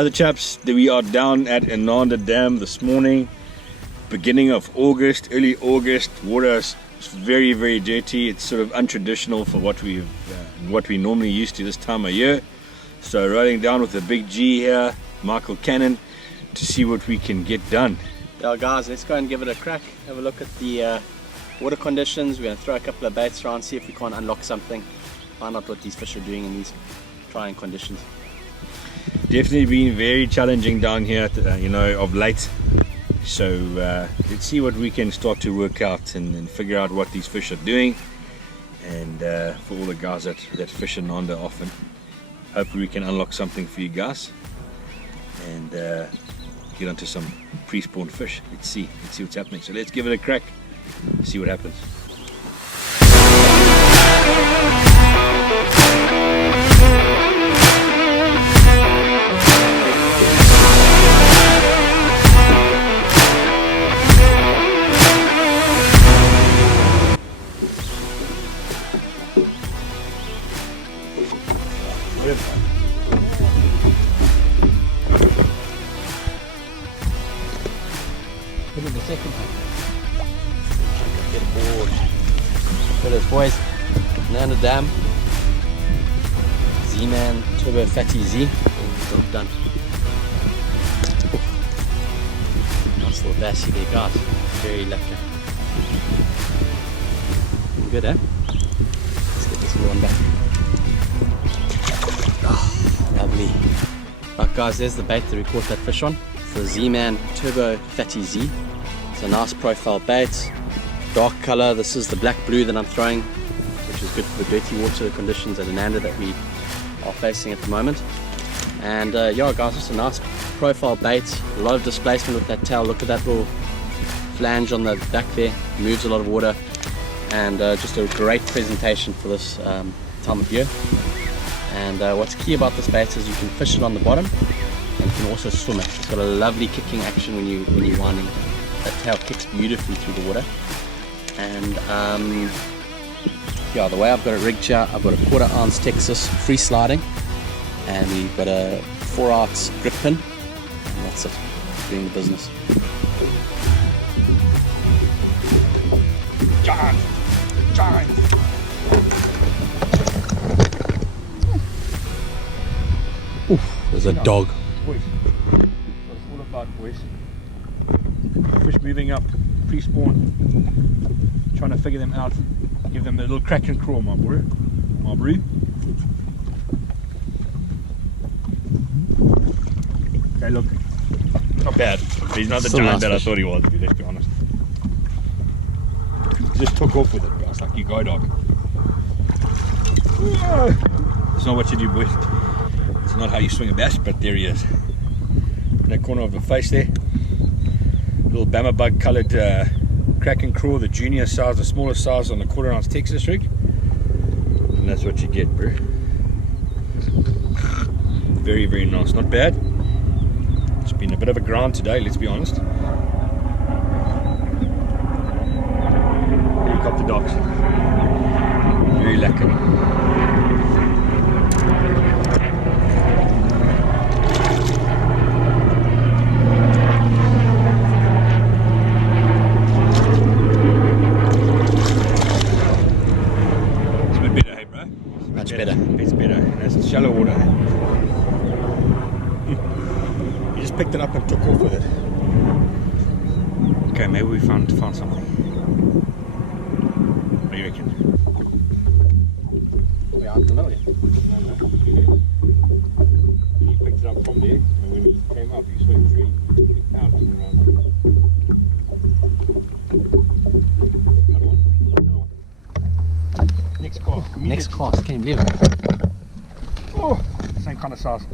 Other chaps, we are down at Inanda Dam this morning, beginning of August, early August. Water is very, very dirty. It's sort of untraditional for what we normally used to this time of year. So riding down with the big G here, Michael Cannon, to see what we can get done. Yeah guys, let's go and give it a crack. Have a look at the water conditions. We're going to throw a couple of baits around, see if we can't unlock something, find out what these fish are doing in these trying conditions. Definitely been very challenging down here, of late. So let's see what we can start to work out and figure out what these fish are doing. And for all the guys that fish Inanda often, hopefully we can unlock something for you guys and get onto some pre-spawned fish. Let's see what's happening. So let's give it a crack, see what happens. Look at the second one. Get aboard. Look at this, boys. Inanda Dam. Z-Man Turbo Fatty Z. Job done. Nice little bassy there, guys. Very lucky. Good, eh? Let's get this little one back. Oh, lovely. Right, guys, there's the bait that we caught that fish on. It's the Z-Man Turbo Fatty Z. It's a nice profile bait, dark color. This is the black blue that I'm throwing, which is good for the dirty water conditions at Inanda that we are facing at the moment. And yeah guys, just a nice profile bait, a lot of displacement with that tail. Look at that little flange on the back there, moves a lot of water, and just a great presentation for this time of year. And what's key about this bait is you can fish it on the bottom and you can also swim it. It's got a lovely kicking action when you're winding. That tail kicks beautifully through the water. And yeah, the way I've got it rigged here, I've got a 1/4 ounce Texas free sliding, and we've got a 4/8 grip pin, and that's it, doing the business. John! Oof, there's a dog. Boys, that's what it's all about, boys. Fish moving up, pre-spawn, trying to figure them out, give them a little crack and crawl, my bro. Okay, look, not bad. He's not the Still giant nice that fish. I thought he was, let's be honest. Just took off with it, guys, like you guide dog. It's not what you do, boys. It's not how you swing a bass, but there he is. In that corner of the face there. Little Bama bug coloured crack and crawl, the junior size, the smaller size on the 1/4 ounce Texas rig. And that's what you get, bro. Very, very nice. Not bad. It's been a bit of a grind today, let's be honest. Helicopter docks. Very lucky. Much better. It's better. It's shallow water. He just picked it up and took off with it. Okay, maybe we found something. What do you reckon? Yeah, I don't know yet. No. He picked it up from there, and when he came up, he saw it was really out and around. Another one. Next cast. Next cast, can you believe it? Oh, same kind of size.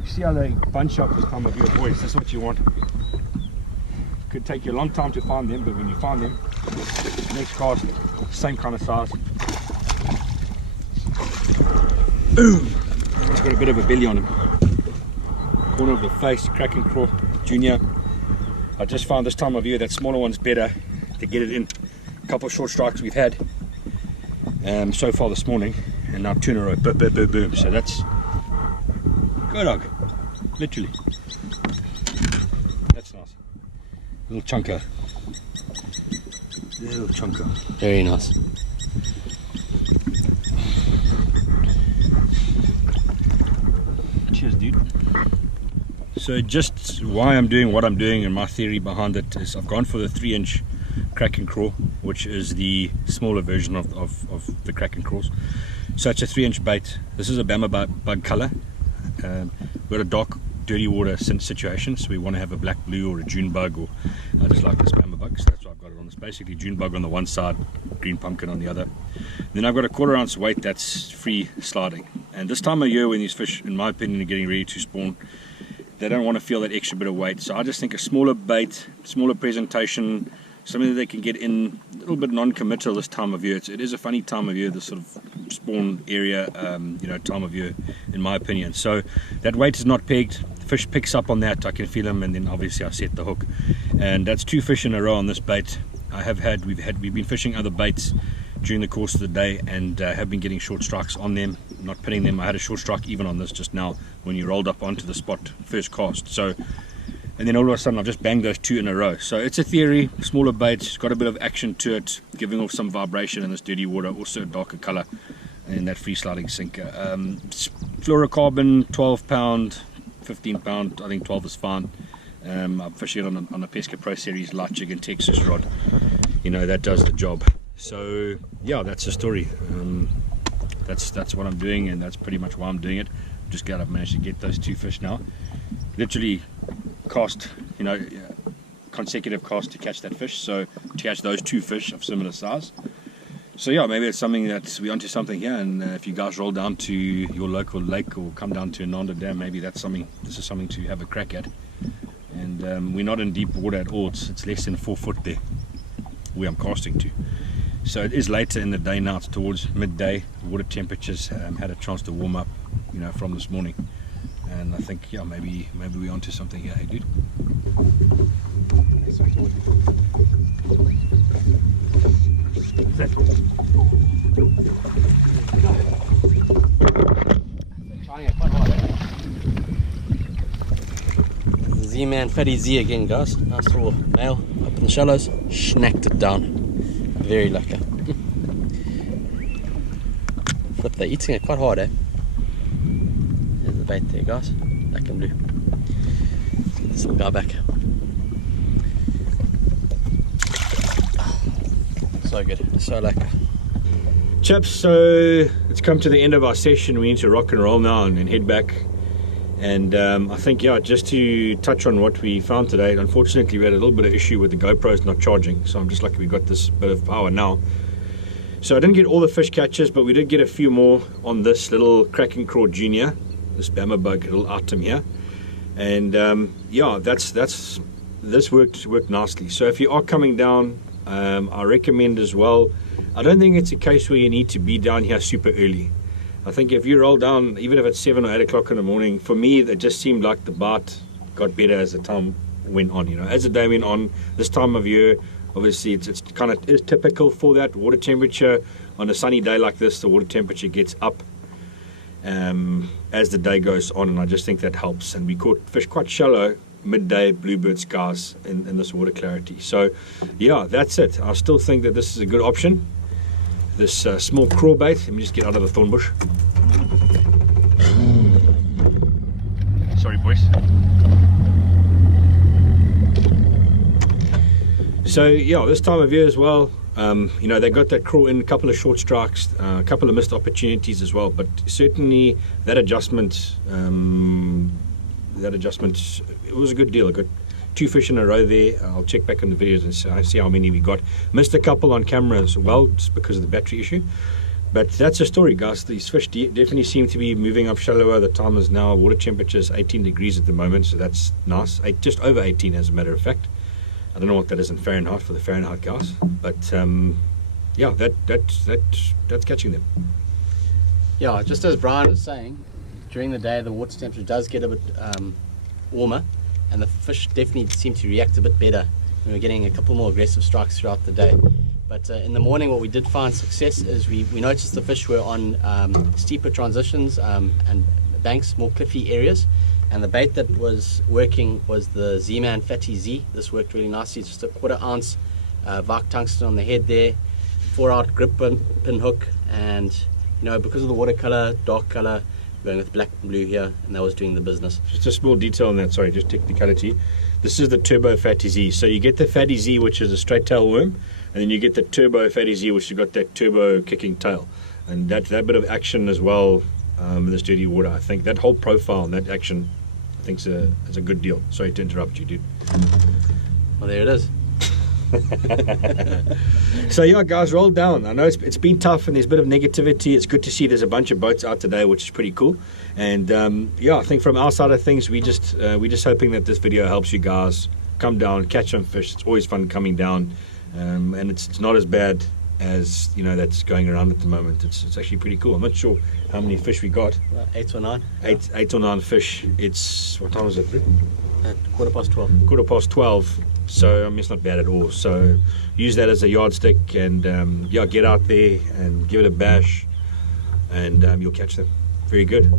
You see how they bunch up this time of year, boys? That's what you want. Could take you a long time to find them, but when you find them, next cast, same kind of size. Boom! It's got a bit of a belly on him. Corner of the face, crack and crawl, junior. I just found this time of year that smaller one's better to get it in. A couple of short strikes we've had so far this morning, and now 2 in a row, boom. So that's good dog. literally. That's nice. Little chunker. Little chunker. Very nice. Cheers, dude. So just why I'm doing what I'm doing and my theory behind it is I've gone for the 3-inch Kraken crawl, which is the smaller version of the Kraken crawls. So it's a 3-inch bait. This is a Bama bug color. We've got a dark dirty water situation, so we want to have a black blue or a June bug, or I just like this Bama bug, so that's why I've got it on. It's basically June bug on the one side, green pumpkin on the other. Then I've got a 1/4 ounce weight that's free sliding. And this time of year when these fish, in my opinion, are getting ready to spawn, they don't want to feel that extra bit of weight. So I just think a smaller bait, smaller presentation, something that they can get in, a little bit non-committal this time of year. It is a funny time of year, this sort of spawn area, time of year, in my opinion. So that weight is not pegged. The fish picks up on that. I can feel them, and then obviously I set the hook. And that's 2 fish in a row on this bait. We've been fishing other baits during the course of the day and have been getting short strikes on them, not pinning them. I had a short strike even on this just now when you rolled up onto the spot first cast. So, and then all of a sudden I've just banged those 2 in a row. So it's a theory, smaller bait, it's got a bit of action to it, giving off some vibration in this dirty water, also a darker color, and that free sliding sinker. Fluorocarbon, 12 pound, 15 pound, I think 12 is fine. I'm fishing it on a Pesca Pro Series light jig and Texas rod. You know, that does the job. So yeah, that's the story. That's what I'm doing, and that's pretty much why I'm doing it. Just glad I've managed to get those 2 fish now. Literally cast, consecutive cast to catch that fish. So to catch those 2 fish of similar size. So yeah, maybe it's something that we're onto something here. And if you guys roll down to your local lake or come down to Ananda Dam, maybe this is something to have a crack at. And we're not in deep water at all. It's less than 4 foot there where I'm casting to. So it is later in the day now. It's towards midday. Water temperatures had a chance to warm up, from this morning. And I think, yeah, maybe we're onto something here. Hey, dude. Is that? Z-Man Fatty Z again, guys. Nice little male up in the shallows. Snacked it down. Very lucky. Flip, they're eating it quite hard, eh? There's the bait there, guys. Black and blue. Get this little guy back. So good, so lucky. Chaps, so it's come to the end of our session. We need to rock and roll now and head back. And I think, yeah, just to touch on what we found today, unfortunately we had a little bit of issue with the GoPros not charging, so I'm just lucky we got this bit of power now. So I didn't get all the fish catches, but we did get a few more on this little Kraken Crawl Junior, this Bama bug little item here. And yeah, this worked nicely. So if you are coming down, I recommend as well, I don't think it's a case where you need to be down here super early. I think if you roll down, even if it's 7 or 8 o'clock in the morning, for me, it just seemed like the bite got better as the time went on. As the day went on, this time of year, obviously it's kind of is typical for that water temperature. On a sunny day like this, the water temperature gets up as the day goes on, and I just think that helps. And we caught fish quite shallow, midday bluebird skies in this water clarity. So yeah, that's it. I still think that this is a good option. This small crawl bait. Let me just get out of the thorn bush. Sorry, boys. So yeah, this time of year as well, they got that crawl in, a couple of short strikes, a couple of missed opportunities as well. But certainly that adjustment, it was a good deal. I got 2 fish in a row there. I'll check back on the videos and see how many we got. Missed a couple on camera as well, just because of the battery issue. But that's the story, guys. These fish definitely seem to be moving up shallower. The time is now, water temperature is 18 degrees at the moment, so that's nice. Just over 18 as a matter of fact. I don't know what that is in Fahrenheit for the Fahrenheit guys, but yeah, that's catching them. Yeah, just as Brian was saying, during the day the water temperature does get a bit warmer, and the fish definitely seem to react a bit better, and we're getting a couple more aggressive strikes throughout the day. But in the morning, what we did find success is we noticed the fish were on steeper transitions and banks, more cliffy areas, And the bait that was working was the Z-Man Fatty Z. This worked really nicely. It's just a 1/4 ounce Vike tungsten on the head there, 4-out grip pin hook, and because of the watercolor, dark color, going with black and blue here, and that was doing the business. Just a small detail on that, sorry, just technicality. This is the Turbo Fatty Z. So you get the Fatty Z, which is a straight tail worm, and then you get the Turbo Fatty Z, which has got that turbo kicking tail. And that bit of action as well in this dirty water, I think that whole profile and that action, I think it's a good deal. Sorry to interrupt you, dude. Well, there it is. So yeah, guys, roll down. I know it's been tough and there's a bit of negativity. It's good to see there's a bunch of boats out today, which is pretty cool. And yeah, I think from our side of things, we're just hoping that this video helps you guys come down, catch some fish. It's always fun coming down, and it's not as bad as that's going around at the moment. It's actually pretty cool. I'm not sure how many fish we got. 8 or 9. Eight or 9 fish. It's, what time is it? At 12:15. 12:15. So it's not bad at all. So use that as a yardstick, and yeah, get out there and give it a bash, and you'll catch them. Very good.